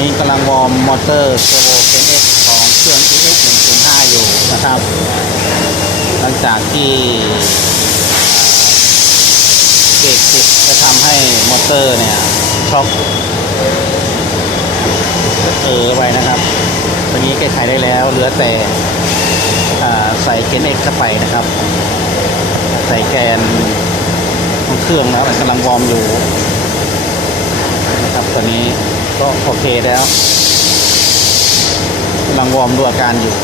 นี้กำลังวอร์มมอเตอร์เทอร์โบเคนเอสของเครื่อง EX 105อยู่นะครับ หลังจากที่เบรกติดจะทำให้มอเตอร์เนี่ย ช็อคเออไปนะครับ ตอนนี้แก้ไขได้แล้วเหลือแต่ใส่เคนเอ็กเข้าไปนะครับ ใส่แกนของเครื่องแล้วมันกำลังวอร์มอยู่นะครับตอนนี้ ก็โอเคแล้วกำลังวอร์มดูอาการอยู่